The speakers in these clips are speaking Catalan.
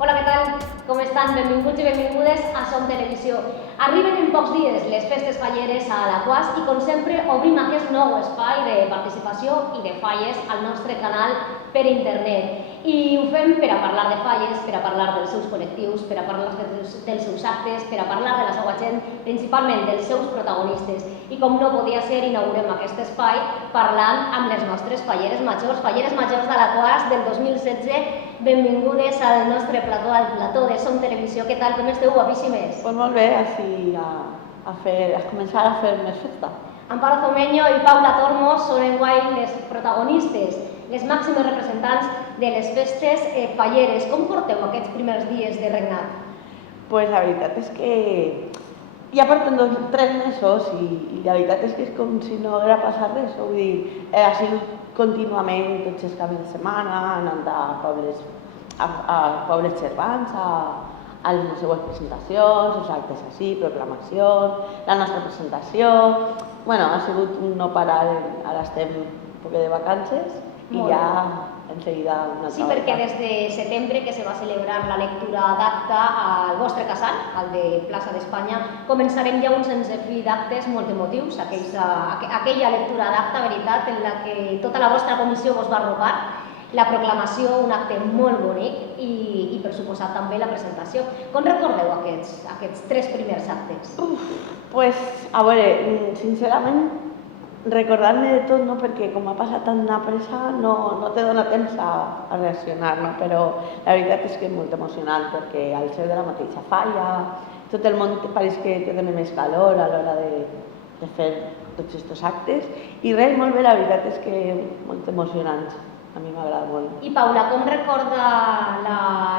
Hola, què tal? Com estan? Benvinguts i benvingudes a Som Televisió. Arriben en pocs dies les festes falleres a Alaquàs i, com sempre, obrim aquest nou espai de participació i de falles al nostre canal per internet. I ho fem per a parlar de falles, per a parlar dels seus col·lectius, per a parlar dels seus actes, per a parlar de la seva gent, principalment dels seus protagonistes. I com no podia ser, inaugurem aquest espai parlant amb les nostres falleres majors d'Alaquàs del 2016. Benvingudes al nostre plató, al plató de Som Televisió. Què tal? Com esteu, guapíssimes? Pues molt bé, així a començar a fer més festa. Amparo Zomeño i Paula Tormo són enguany les protagonistes, les màximes representants de les festes falleres. Com porteu aquests primers dies de regnat? Pues la veritat és que ja porten 3 mesos i la veritat és que és com si no haguera passat res. Vull dir, ha sigut contínuament tots els caps de setmana, anant a pobles xerrants, a les seues presentacions, els actes així, proclamacions, la nostra presentació. Bueno, ha sigut un no parar, ara estem un poc de vacances i ja en seguida una altra. Sí, perquè des de setembre que se va celebrar la lectura d'acte al vostre casal, al de Plaça d'Espanya, començarem ja un sense fi d'actes molt emotius, aquella lectura d'acte, veritat, en la que tota la vostra comissió vos va arropar, la proclamació, un acte molt bonic i per suposat també la presentació. Com recordeu aquests 3 primers actes? Pues, a veure, sincerament, recordar-me de tot, no? Perquè com ha passat tanta pressa no te dona temps a reaccionar, no? Però la veritat és que és molt emocionant perquè al ser de la mateixa falla, tot el món pareix que té més calor a l'hora de fer tots aquests actes i res, molt bé, la veritat és que molt emocionants. A mi m'agrada molt. I Paula, com recorda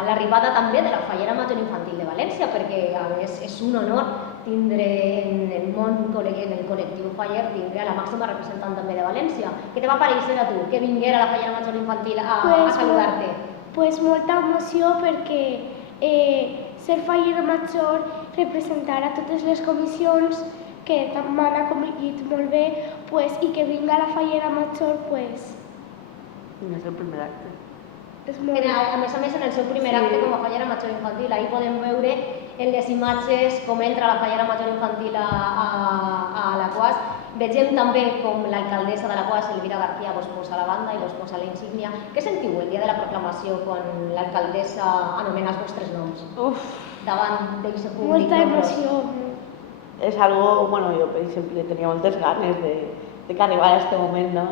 l'arribada també de la Fallera Major Infantil de València? Perquè a més és un honor tindre en el món, en el col·lectiu faller, tindre a la màxima representant també de València. Què te va parèixer a tu que vinguera la Fallera Major Infantil a saludar-te? Pues molta emoció perquè ser Fallera Major, representar a totes les comissions que m'han acollit molt bé i que vinga la Fallera Major, És el primer acte. A més, en el seu primer acte com a Fallera Major Infantil, ahir podem veure en les imatges com entra la Fallera Major Infantil a Alaquàs. Vegem també com l'alcaldessa d'Alaquàs, Elvira García, vos posa la banda i vos posa la insígnia. Què sentiu el dia de la proclamació quan l'alcaldessa anomena els vostres noms? Davant d'aquest públic. Molta emoció. És algo, bueno, jo per exemple tenia moltes ganes de que arribara a aquest moment, no?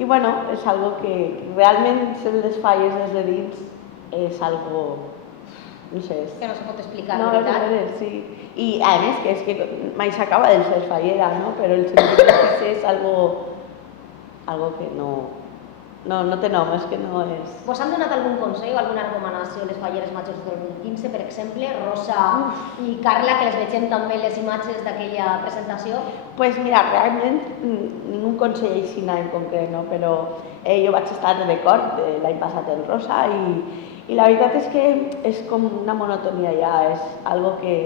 I bueno, és algo que realment ser les falles des de dins és algo, no sé... Que no se pot explicar, no, veritat? No, sí. I a més, que és que mai s'acaba de ser fallera, no? Però el sentit que és algo que no té nom, és que no és... Vos han donat algun consell o alguna recomanació les falleres majors del 2015, per exemple, Rosa i Carla, que les vegem també en les imatges d'aquella presentació? Pues mira, realment un consell així en concret, no? Però jo vaig estar de record l'any passat en Rosa i la veritat és que és com una monotonia ja, és algo que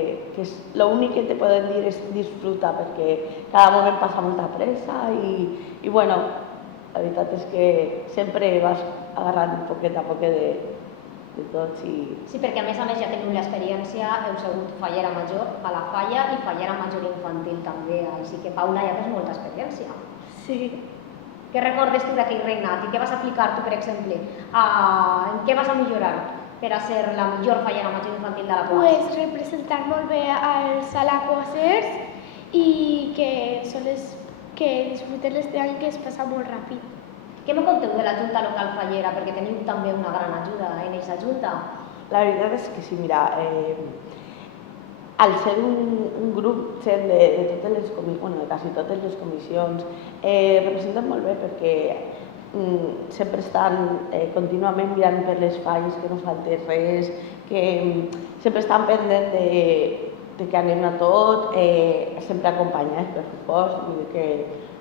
l'únic que te poden dir és disfruta perquè cada moment passa molta pressa i bueno, la veritat és que sempre vas agarrant poquet a poquet de tots i... Sí, perquè a més ja teniu l'experiència, heu sigut fallera major a la falla i fallera major infantil també, així que Paula ja tens molta experiència. Sí. Què recordes tu d'aquell regnat i què vas aplicar tu, per exemple? En què vas a millorar per a ser la millor fallera major infantil de l'Alaquàs? Pues representar molt bé als alaquasers i que disfruten l'este any, que es passa molt ràpid. Què me conteu de la Junta Local Fallera? Perquè teniu també una gran ajuda en aquesta Junta. La veritat és que sí, mira, al ser un grup de totes les comissions, bueno, de quasi totes les comissions, representen molt bé perquè sempre estan contínuament mirant per les falles, que no falte res, que sempre estan pendents de que anem a tot, sempre acompanyats, per supost, vull dir que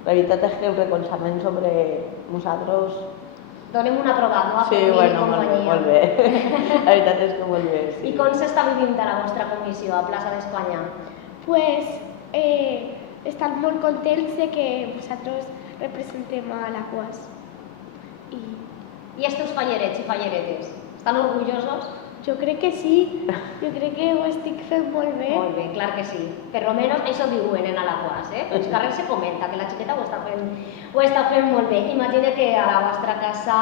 la veritat és que el recolzament sobre nosaltres... Donem una prova, no? Sí, bueno, molt bé. La veritat és que molt bé, sí. I com s'està vivint a la vostra comissió, a Plaça d'Espanya? Pues estan molt contents de que vosaltres representem a Alaquàs. I els teus fallerets i falleretes, estan orgullosos? Jo crec que sí, jo crec que ho estic fent molt bé. Molt bé, clar que sí. Per lo menos això diuen en Alaquàs, eh? Pels carrers se comenta que la xiqueta ho està fent molt bé. Imagina que a la vostra casa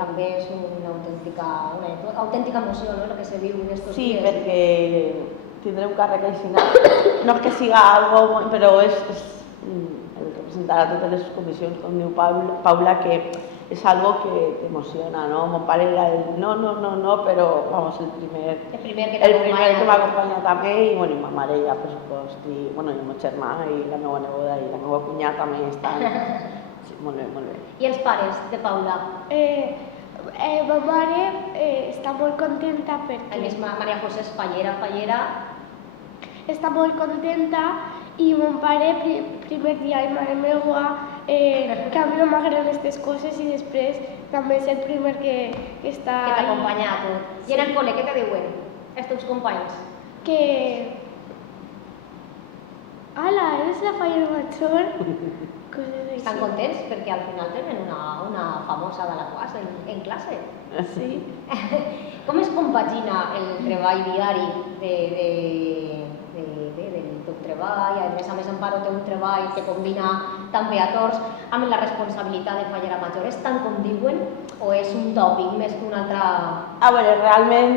també és una autèntica emoció, no?, el que se viu en estos Sí, dies. perquè tindré un càrrec així. No és que siga algo, però és el representar a totes les comissions, com diu Paula, que és algo que t'emociona, no? Mon pare era el no, però vamos, el primer que m'ha acompanyat a mi, i bueno, ma mare ja, per supost, i bueno, el meu germà i la meva neboda i la meva cunyada també estan. Sí, molt bé, molt bé. I els pares de Paula? Ma mare està molt contenta A perquè més, Maria José és fallera, està molt contenta i mon pare primer dia i mare meua que a mi no m'agraden aquestes coses i després també és el primer que està que t'acompanya a tot. I en el col·le, què te diuen els teus companys? que ala, eres la falla major, coses així. Estan contents perquè al final tenen una famosa de l'Alaquàs en classe. Sí. Com es compagina el treball diari del teu treball? A més, Amparo té un treball que combina també a torns amb la responsabilitat de fallera major. És tant com diuen o és un tòpic més que un altre? A veure, realment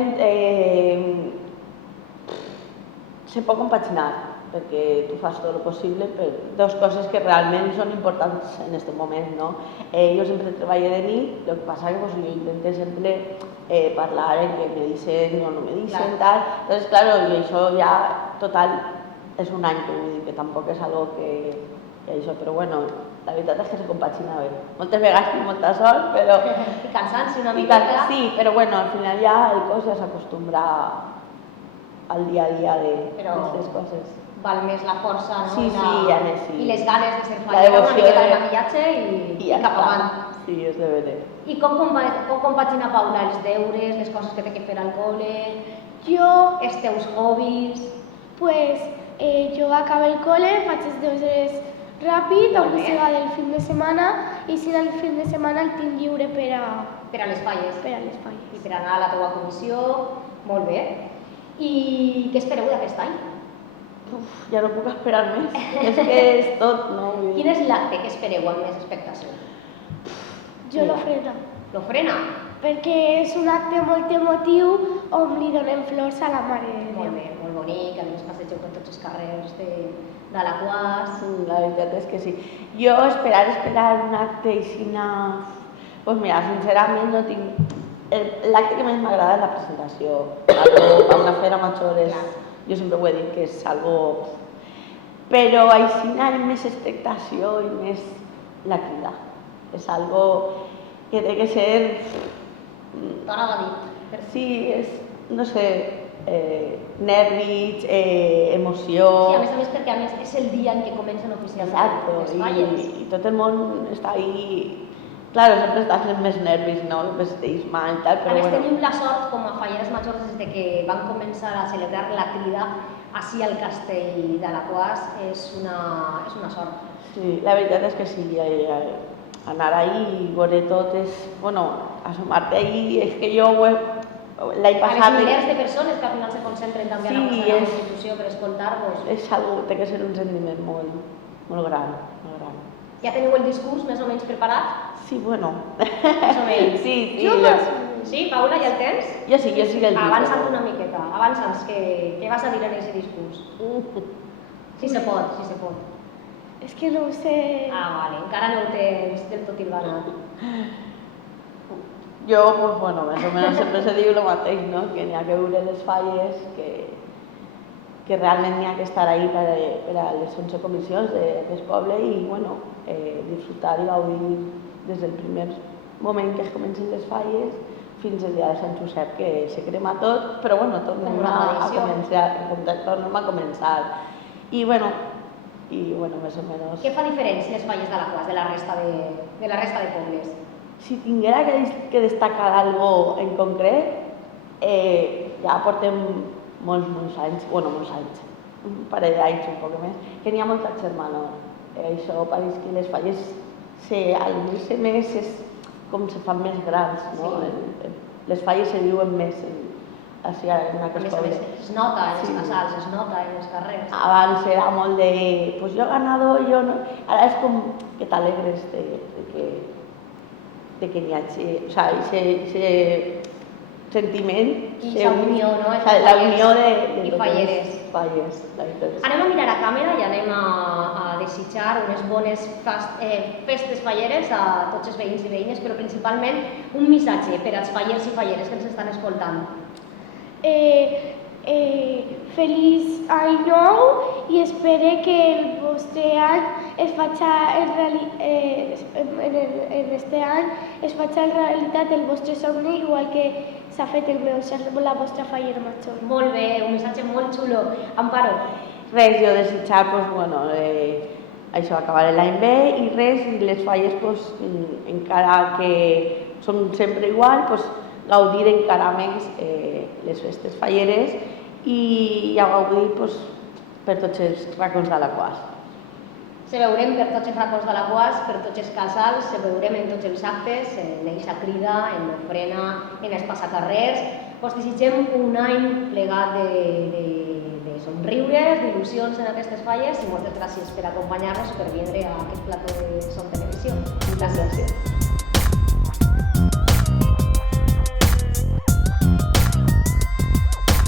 se pot compaginar, perquè tu fas tot el possible per dues coses que realment són importants en aquest moment, no? Jo sempre treballo de nit, el que passa que jo intento sempre parlar en que me dicen o no me dicen, tal. Entonces, claro, i això ja, total, és un any, vull dir que tampoc és algo que això, però bueno, la veritat és que se compagina bé. Moltes vegades tinc molta sort, però... I cansanci una miqueta? Sí, però bueno, al final ja el cos ja s'acostumbra al dia a dia d'aquestes coses. Val més la força, no? Sí, ja més, sí. I les ganes de ser fallera, una miqueta de maquillatge i ja cap avant. Sí, és de veure. I com compagina Paula els deures, les coses que té que fer al col·le, Jo, els teus hobbies? pues, jo acabo el col·le, faig els deures ràpid, Molt aunque bé. siga del fin de setmana, i si no el fin de setmana el tinc lliure per a Les falles? les I falles. per anar a la teva comissió? Molt bé. I què espereu d'aquest any? Uf, ja no puc esperar més. És que és tot, no? Vull dir... Quin és l'acte que espereu amb més expectació? Jo l'ofrena, L'ofrena? perquè és un acte molt emotiu on li donem flors a la Mare de Molt Déu. bé, molt bonic, a més passegeu per tots els carrers d'Alaquàs. La veritat és que sí. Jo esperar un acte així, pues mira, sincerament no tinc... L'acte que més m'agrada és la presentació. A una fera major és... Jo sempre ho he dit que és algo... Però així amb més expectació i més la crida. És algo que té que ser... T'anava a dir. Sí, és, no sé, nervis, emoció... Sí, a més perquè a més és el dia en què comencen oficialment les falles. I tot el món està ahí... Claro, sempre estàs amb més nervis, no? El vestidisme i tal, però A més, bueno... tenim la sort, com a falleres majors, des de que van començar a celebrar la crida així al castell d'Alaquàs, és una sort. Sí, la veritat és que sí, anar ahí i veure tot és... Bueno, assomar-te ahí, és que jo l'any A passat... les milers de persones que al final se concentren també a la Constitució per escoltar-vos. És algo, té que ser un sentiment molt gran, molt gran. Ja teniu el discurs més o menys preparat? Sí, bueno... Més o menys. Sí, Jo Sí, Paula, ja el tens? Jo sí que el dic. Avança't una miqueta, avança'ns, què vas a dir en aquest discurs? Sí se pot, sí se pot. És que no ho sé... Vale, encara no ho tens del tot hilvanat. Jo, pues bueno, més o menys sempre se diu el mateix, no? Que n'hi ha que veure les falles, que realment n'hi ha que estar ahí per a les 11 comissions del poble i, bueno, disfrutar i gaudir des del primer moment que es comencen les falles fins al dia de Sant Josep, que se crema tot, però bueno, tornem a començar. I bueno, més o menys... Què fa diferència les falles d'Alaquàs de la resta de pobles? Si tinguera que destacar algo en concret, ja portem molts anys, un parell d'anys, un poc més, que n'hi ha molta germanor. Això pareix que les falles, al mes més, és com se fan més grans, no? Sí. Les falles se viuen més així en A aquest més a més, poble. es nota en els Sí. casals, es nota en els carrers. Abans era molt de, pues yo he ganado, yo no. Ara és com que t'alegres de que n'hi hagi, o sea, ese sentiment. I esa unió, no? O sea, la unió de I totes falleres. les falles, la veritat. Anem a mirar a càmera i anem a desitjar unes bones festes falleres a tots els veïns i veïnes, però principalment un missatge per als fallers i falleres que ens estan escoltant. Feliç any nou i espero que el vostre any es faci en este any es faci en realitat el vostre somni igual que s'ha fet el meu, ser la vostra fallera major. Molt bé, un missatge molt xulo. Amparo, Res, jo desitjar, pues, bueno, això, acabar l'any bé i res, i les falles, pues, encara que són sempre igual, pues, gaudir encara més les festes falleres i a gaudir pues, per tots els racons de la Quas. se veurem per tots els racons de la Quas, per tots els casals, se veurem en tots els actes, en eixa crida, en l'ofrena, en els passacarrers. Us desitgem un any plegat de somriures, d'il·lusions en aquestes falles i moltes gràcies per acompanyar-nos, per vindre a aquest plató de Som Televisió. Moltes gràcies.